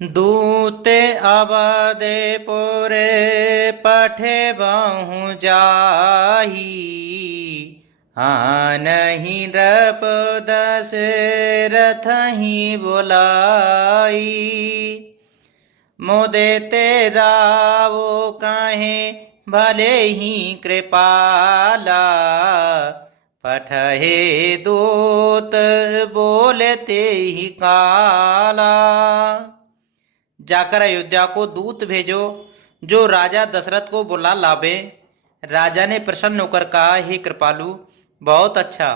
दूते अवदे पुरे पठे बहु जाही। आनहि नृप दशरथ ही बुलाई। मोदे तेरा वो कहे भले ही कृपाला। पठहे दूत बोलते ही काला। जाकर अयोध्या को दूत भेजो जो राजा दशरथ को बुला लावे। राजा ने प्रसन्न होकर कहा, हे कृपालु, बहुत अच्छा।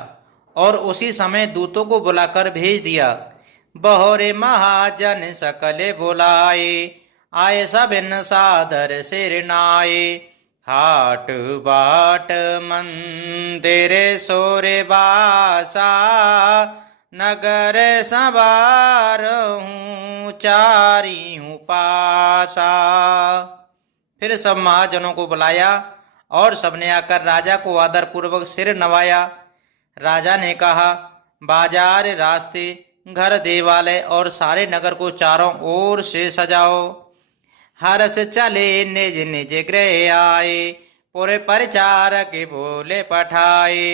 और उसी समय दूतों को बुलाकर भेज दिया। बहोरे महाजन सकले बुलाए। आए सब इन सादर सिर नाए। हाट बाट मंदिर सोरे बासा। नगर संवारहूँ चारी हूँ पासा। फिर सब महाजनों को बुलाया और सबने आकर राजा को आदर पूर्वक सिर नवाया। राजा ने कहा, बाजार, रास्ते, घर, देवालय और सारे नगर को चारों ओर से सजाओ। हर्ष चले निज निज गृह आए। पूरे परिचारक बोले पठाए।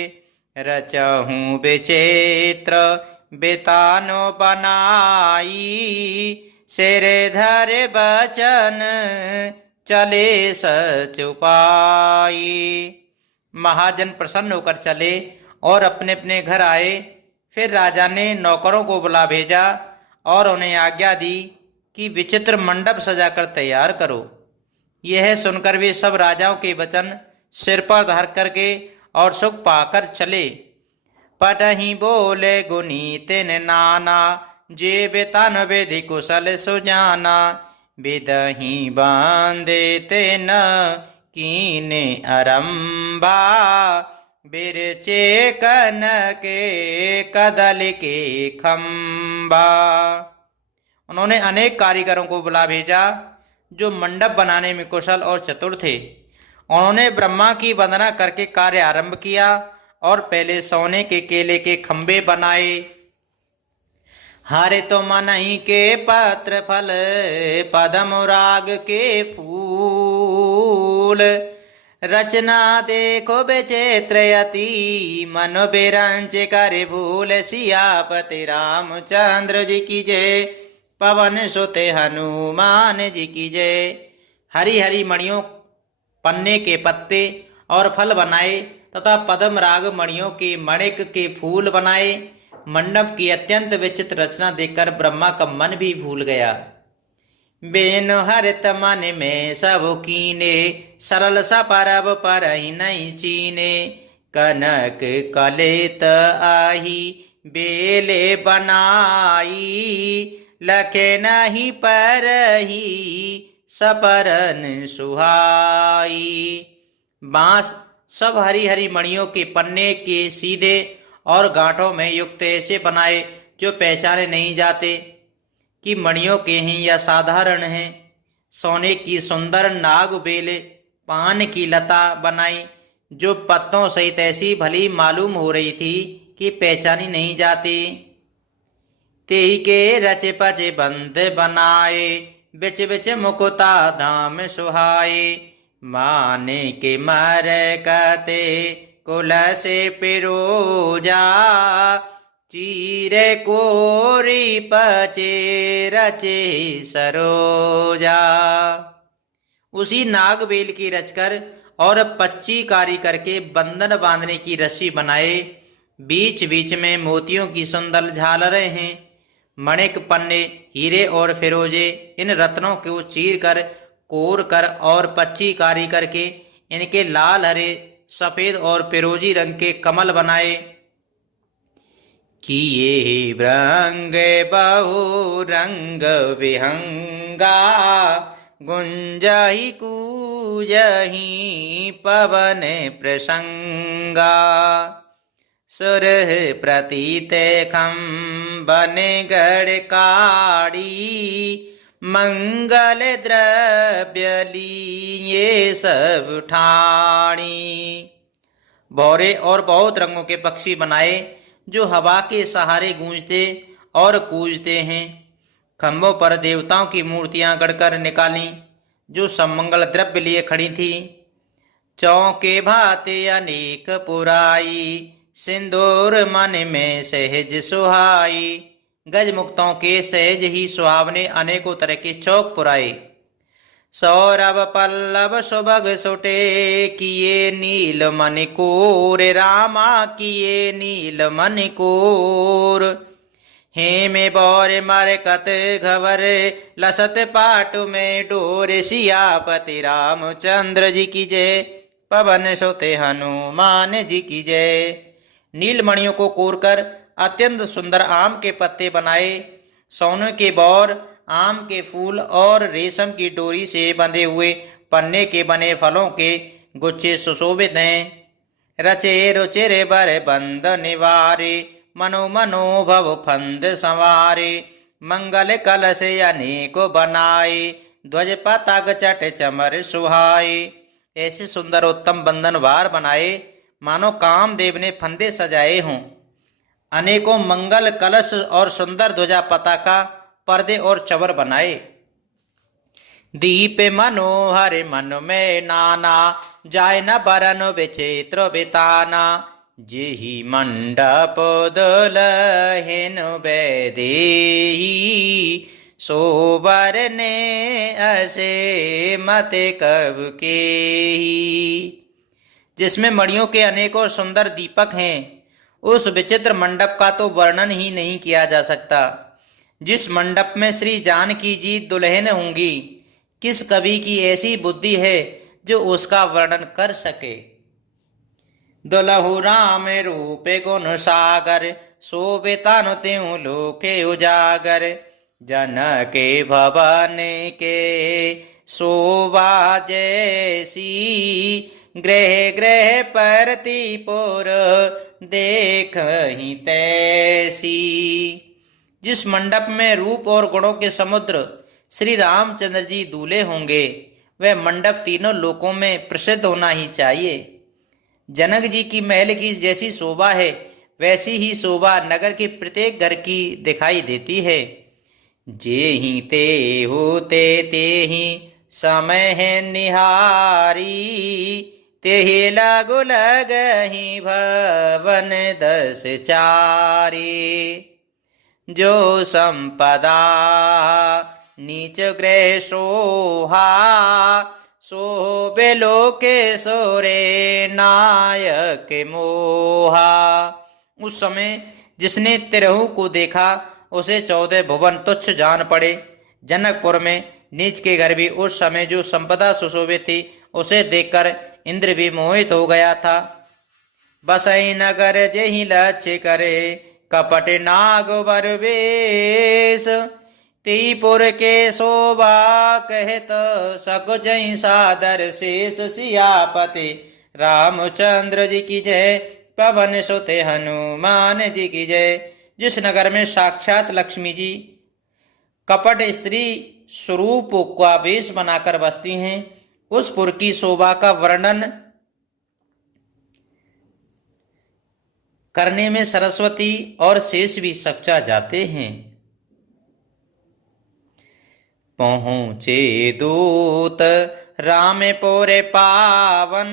रचहूँ विचित्र बेतानो बनाई। सिरे धरे बचन चले सचुपाई। महाजन प्रसन्न होकर चले और अपने अपने घर आए। फिर राजा ने नौकरों को बुला भेजा और उन्हें आज्ञा दी कि विचित्र मंडप सजाकर तैयार करो। यह सुनकर वे सब राजाओं के वचन सिर पर धर करके और सुख पाकर चले। पटही बोले गुनी तिन नाना। जे बेतन विधि कुशल सुजाना। विदही बांधे तिन कीने अरंबा। बिरचे कन के कदल के खंबा। उन्होंने अनेक कारीगरों को बुला भेजा जो मंडप बनाने में कुशल और चतुर थे। उन्होंने ब्रह्मा की वंदना करके कार्य आरंभ किया और पहले सोने के केले के खंबे बनाए। हरे तो मनई के पत्र फल पदम राग के फूल। रचना देखो विचित्र अति मनो बिरंच करे भूल। सियापति रामचंद्र जी की जय। पवन सुत हनुमान जी की जय। हरी हरी मणियों, पन्ने के पत्ते और फल बनाए तथा पद्म राग मणियों के मणिक के फूल बनाए। मंडप की अत्यंत विचित्र रचना देखकर ब्रह्मा का मन भी भूल गया। बेन हरित मन में सब कीने। सरल सा परब पर ही नहीं चीने। कनक कलेत आही बेले बनाई। लखे नहीं पर ही सपरन सुहाई। बांस सब हरी हरी मणियों के पन्ने के सीधे और गांठों में युक्त ऐसे बनाए जो पहचाने नहीं जाते कि मणियों के हैं या साधारण हैं। सोने की सुंदर नाग बेले पान की लता बनाई जो पत्तों सहित ऐसी भली मालूम हो रही थी कि पहचानी नहीं जाती। तेई के रचे पचे बंद बनाए। बिच बिच मुकुता धाम सुहाए। माने के मर कते कुल से पिरोजा। चीरे कोरी पचे रचे सरोजा। उसी नागबेल की रचकर और पच्ची कारी करके बंधन बांधने की रस्सी बनाए। बीच बीच में मोतियों की सुंदर झालरें हैं। मणिक, पन्ने, हीरे और फिरोजे इन रत्नों को चीर कर, कोर कर और पच्ची कारी करके इनके लाल, हरे, सफेद और फिरोजी रंग के कमल बनाए। किए भृंग बहु रंग विहंगा। गुंजहि कूजहि पवन प्रसंगा। सुरह प्रतीत खंबन गढ़ काड़ी। मंगल द्रव्य लिए सब ठाणी। भौरे और बहुत रंगों के पक्षी बनाए जो हवा के सहारे गूंजते और कूजते हैं। खंभों पर देवताओं की मूर्तियां गढ़कर निकाली, जो समंगल द्रव्य लिए खड़ी थी। चौके भाते अनेक पुराई, सिंदूर मन में सहज सुहाई। गज मुक्तों के सहज ही सुहावने अनेकों तरह के चौक पुराए। सौरभ पल्लव सुभग सुटे, किए नील मणिकोर। रामा किए नील मणिकोर। हेमे बौर मरकत घवर, लसत पाटु में डोर। सियापति रामचंद्र जी की जय, पवन सुते हनुमान जी की जय। नीलमणियों को कोरकर अत्यंत सुंदर आम के पत्ते बनाए। सोने के बौर, आम के फूल और रेशम की डोरी से बंधे हुए पन्ने के बने फलों के गुच्छे सुशोभित हैं। रचे रुचिर बर बंद निवारे, मनो मनोभव फंद संवारे। मंगल कलश अनेको बनाए, ध्वज पताक चट चमर सुहाए। ऐसे सुंदर उत्तम बंधन वार बनाए, मानो कामदेव ने फंदे सजाए हों। अनेकों मंगल कलश और सुंदर ध्वजा पताका, पर्दे और चवर बनाए। दीप मनोहर मन में नाना, जाय न बरन विचित्र बिताना। जेहि मंडप दुलहिन बैदेही, सोबर ने असे मत कब केही। जिसमें मणियों के अनेकों सुंदर दीपक हैं, उस विचित्र मंडप का तो वर्णन ही नहीं किया जा सकता। जिस मंडप में श्री जानकी जी दुल्हन होंगी, किस कवि की ऐसी बुद्धि है जो उसका वर्णन कर सके। दुलहु राम रूपे गुण सागर, शोभितनु त्यों लोके उजागर। जनके भवन के शोभा जैसी, ग्रह ग्रह परतिपुर देखहि तैसी। जिस मंडप में रूप और गुणों के समुद्र श्री रामचंद्र जी दूल्हे होंगे, वह मंडप तीनों लोकों में प्रसिद्ध होना ही चाहिए। जनक जी की महल की जैसी शोभा है, वैसी ही शोभा नगर के प्रत्येक घर की दिखाई देती है। जेहि ते होते तेहि समय है निहारी, तेहि लागु लगहि भवन 10 चारी। जो संपदा नीच गृह सोहा, शोभे लोके सोरे नायक मोहा। उस समय जिसने तिरहु को देखा, उसे 14 भुवन तुच्छ जान पड़े। जनकपुर में नीच के घर भी उस समय जो संपदा सुशोभित थी, उसे देखकर इंद्र भी मोहित हो गया था। बसई नगर जेहि लक्ष्य करे, कपट नाग बर वेश। तीपुर के शोभा कहत, सकुच सादर शेष। सियापति रामचंद्र जी की जय, पवन सुते हनुमान जी की जय। जिस नगर में साक्षात लक्ष्मी जी कपट स्त्री स्वरूप का वेश बनाकर बसती हैं, उस पुर की शोभा का वर्णन करने में सरस्वती और शेष भी सच्चा जाते हैं। पहुँचे दूत रामपुर पावन,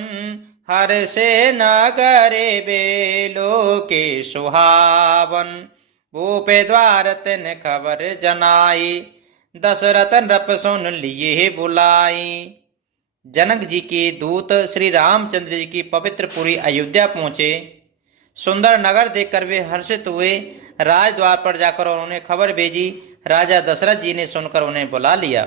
हर से नगरे बेलो के सुहावन। भूपे द्वार तिन खबर जनाई, दशरथ नृप सुन लिए बुलाई। जनक जी के दूत श्री रामचंद्र जी की पवित्र पुरी अयोध्या पहुंचे। सुंदर नगर देखकर वे हर्षित हुए। राजद्वार पर जाकर उन्होंने खबर भेजी। राजा दशरथ जी ने सुनकर उन्हें बुला लिया।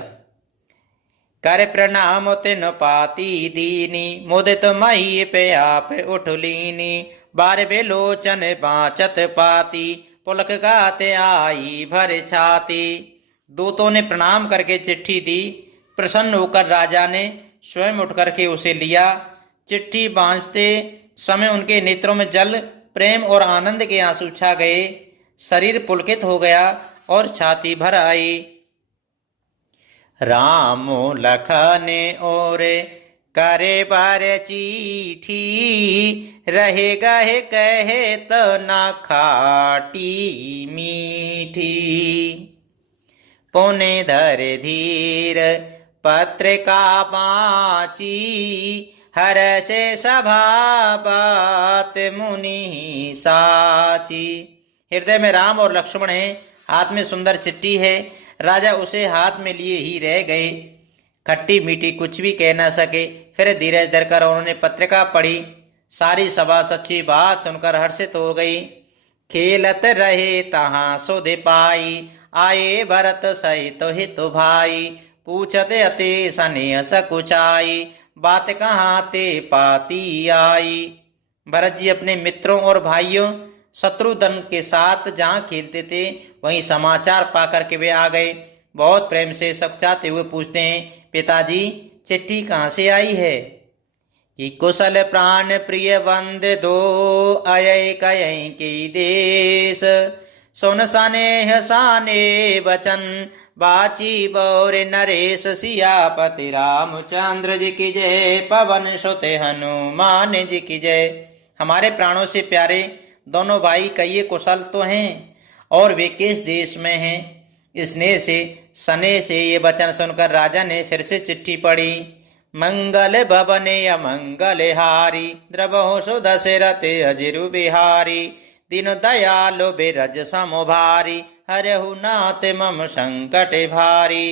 कर प्रणाम तिन पाती दीनी, मुदित मही पे आप उठ लीनी। बार बेलोचन बाचत पाती, पुलक गाते आई भर छाती। दूतों ने प्रणाम करके चिट्ठी दी। प्रसन्न होकर राजा ने स्वयं उठ करके उसे लिया। चिट्ठी बांधते समय उनके नेत्रों में जल, प्रेम और आनंद के आंसू छा गए। शरीर पुलकित हो गया और छाती भर आई। राम लखन और करे बार चिट्ठी, रहे गहे कहे तो ना खाटी मीठी। पुण्य धर धीर पत्रिका पाची हर से सभा बात मुनि साची। हृदय में राम और लक्ष्मण है, हाथ में सुंदर चिट्ठी है। राजा उसे हाथ में लिए ही रह गए, खट्टी मीठी कुछ भी कह न सके। फिर धीरज धरकर उन्होंने पत्रिका पढ़ी। सारी सभा सच्ची बात सुनकर हर्षित हो गई। खेलत रहे तहाँ सुधि पाई, आए भरत सहित हित भाई। पूछते अति स्नेह सकुचाई, बात कहाँ ते पाती आई। भरत जी अपने मित्रों और भाइयों शत्रुघ्न के साथ जहाँ खेलते थे वहीं समाचार पाकर के वे आ गए। बहुत प्रेम से सकुचाते हुए पूछते हैं, पिताजी चिट्ठी कहाँ से आई है? कि कुशल प्राण प्रिय वंद दो, अय कय के देश। सुन सनेह साने वचन, बाची बौर नरेश। सियापति रामचंद्र जी की जय, पवन सुत हनुमान जी की जय। हमारे प्राणों से प्यारे दोनों भाई कई कुशल तो हैं, और वे किस देश में हैं? स्नेह से सने से ये वचन सुनकर राजा ने फिर से चिट्ठी पढ़ी। मंगल भवन अमंगल हारी, द्रवहु सुदशरथ अजिरु बिहारी। दीन दयालु बिरज सम भारी, हरहु नाथ मम संकट भारी।